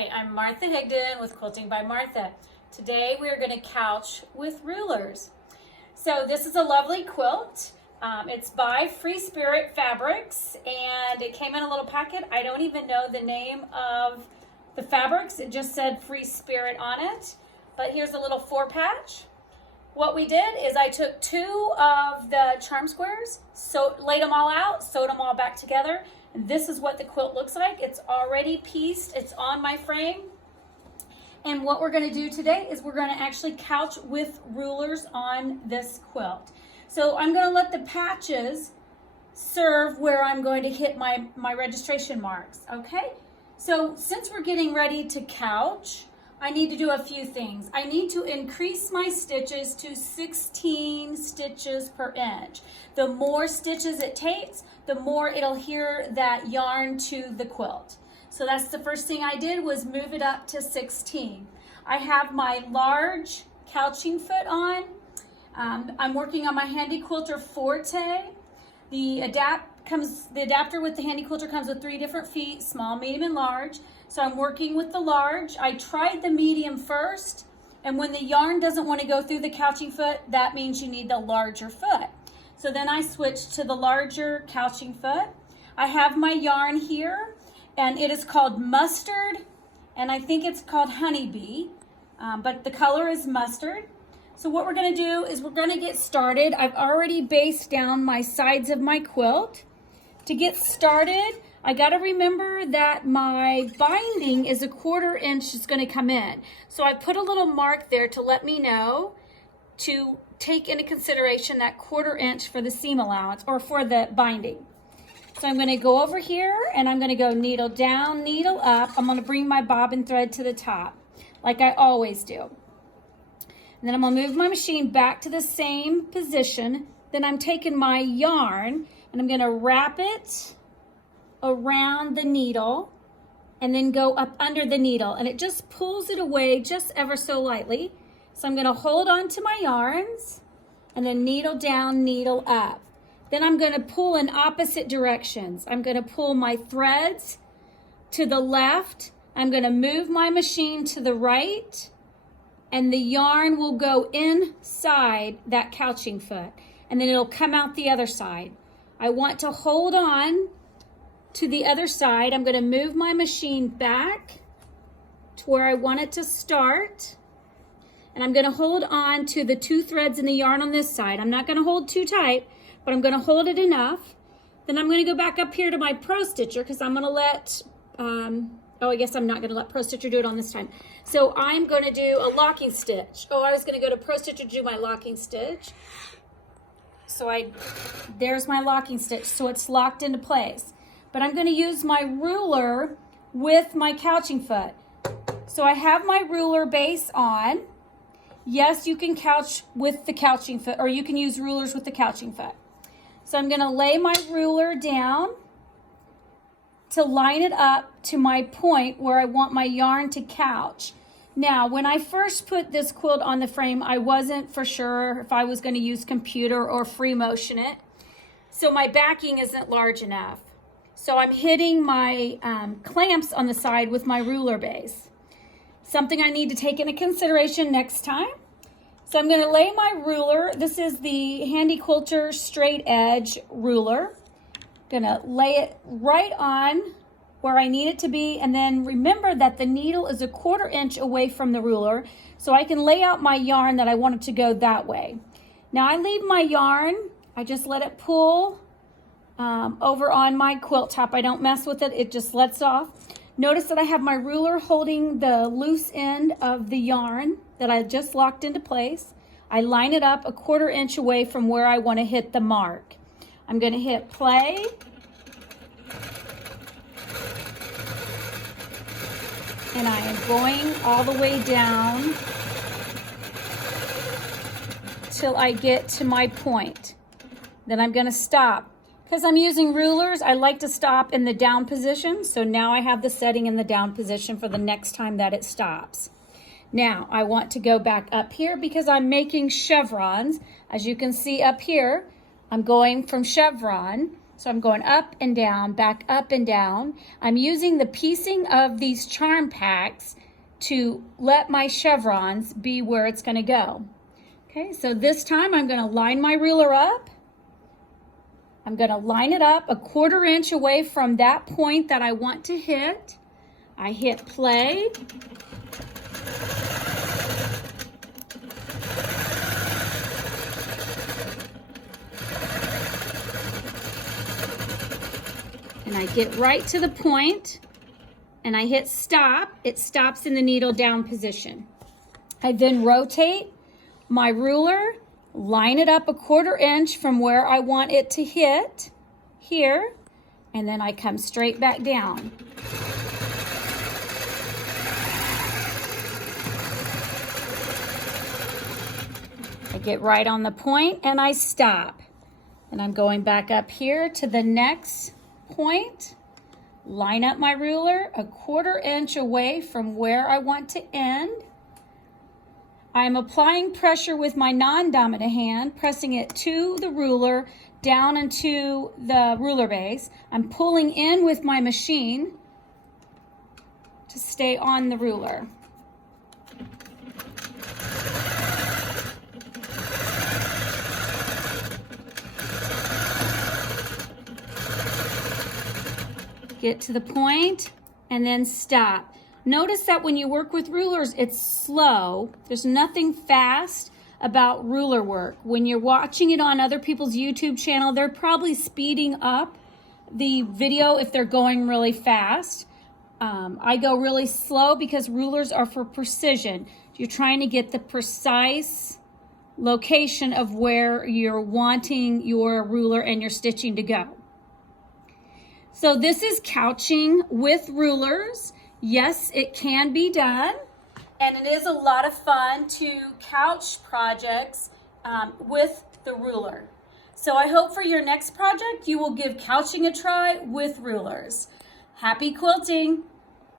Hi, I'm Martha Higdon with Quilting by Martha. Today we are going to couch with rulers. So this is a lovely quilt. It's by Free Spirit Fabrics and it came in a little packet. I don't even know the name of the fabrics. It just said Free Spirit on it. But here's a little 4-patch. What we did is I took 2 of the charm squares, laid them all out, sewed them all back together. And this is what the quilt looks like. It's already pieced. It's on my frame. And what we're going to do today is we're going to actually couch with rulers on this quilt. So I'm going to let the patches serve where I'm going to hit my registration marks, okay? So since we're getting ready to couch, I need to do a few things. I need to increase my stitches to 16 stitches per inch. The more stitches it takes, the more it'll adhere that yarn to the quilt. So that's the first thing I did, was move it up to 16. I have my large couching foot on. I'm working on my Handi Quilter Forte. The adapter with the Handi Quilter comes with 3 different feet, small, medium, and large. So I'm working with the large. I tried the medium first, and when the yarn doesn't want to go through the couching foot, that means you need the larger foot. So then I switched to the larger couching foot. I have my yarn here, and it is called Mustard, and I think it's called Honeybee, but the color is Mustard. So what we're going to do is we're going to get started. I've already based down my sides of my quilt. To get started, I got to remember that my binding is 1/4 inch is going to come in. So I put a little mark there to let me know to take into consideration that 1/4 inch for the seam allowance or for the binding. So I'm going to go over here and I'm going to go needle down, needle up. I'm going to bring my bobbin thread to the top like I always do. And then I'm going to move my machine back to the same position. Then I'm taking my yarn and I'm going to wrap it around the needle and then go up under the needle, and it just pulls it away just ever so lightly. So I'm going to hold on to my yarns and then needle down, needle up. Then I'm going to pull in opposite directions. I'm going to pull my threads to the left. I'm going to move my machine to the right, and the yarn will go inside that couching foot, and then it'll come out the other side. I want to hold on to the other side. I'm going to move my machine back to where I want it to start. And I'm going to hold on to the 2 threads in the yarn on this side. I'm not going to hold too tight, but I'm going to hold it enough. Then I'm going to go back up here to my Pro Stitcher because I'm going to let, I guess I'm not going to let Pro Stitcher do it on this time. So I'm going to do a locking stitch. I was going to go to Pro Stitcher to do my locking stitch. So there's my locking stitch. So it's locked into place. But I'm going to use my ruler with my couching foot. So I have my ruler base on. Yes, you can couch with the couching foot, or you can use rulers with the couching foot. So I'm going to lay my ruler down to line it up to my point where I want my yarn to couch. Now, when I first put this quilt on the frame, I wasn't for sure if I was going to use computer or free motion it. So my backing isn't large enough. So I'm hitting my clamps on the side with my ruler base. Something I need to take into consideration next time. So I'm going to lay my ruler. This is the Handi Quilter straight edge ruler. Going to lay it right on where I need it to be, and then remember that the needle is 1/4 inch away from the ruler, so I can lay out my yarn that I want it to go that way. Now I leave my yarn, I just let it pull over on my quilt top. I don't mess with it, it just lets off. Notice that I have my ruler holding the loose end of the yarn that I just locked into place. I line it up 1/4 inch away from where I want to hit the mark. I'm going to hit play. And I am going all the way down till I get to my point. Then I'm going to stop. Because I'm using rulers, I like to stop in the down position. So now I have the setting in the down position for the next time that it stops. Now I want to go back up here because I'm making chevrons. As you can see up here, I'm going from chevron. So I'm going up and down, back up and down. I'm using the piecing of these charm packs to let my chevrons be where it's gonna go. Okay, so this time I'm gonna line my ruler up. I'm gonna line it up 1/4 inch away from that point that I want to hit. I hit play. And I get right to the point and I hit stop. It stops in the needle down position. I then rotate my ruler, line it up 1/4 inch from where I want it to hit here, and then I come straight back down. I get right on the point and I stop. And I'm going back up here to the next point, line up my ruler 1/4 inch away from where I want to end. I'm applying pressure with my non-dominant hand, pressing it to the ruler, down into the ruler base. I'm pulling in with my machine to stay on the ruler. Get to the point and then stop. Notice that when you work with rulers, it's slow. There's nothing fast about ruler work. When you're watching it on other people's YouTube channel, they're probably speeding up the video if they're going really fast. I go really slow because rulers are for precision. You're trying to get the precise location of where you're wanting your ruler and your stitching to go. So this is couching with rulers. Yes, it can be done, and it is a lot of fun to couch projects with the ruler. So I hope for your next project you will give couching a try with rulers. Happy quilting!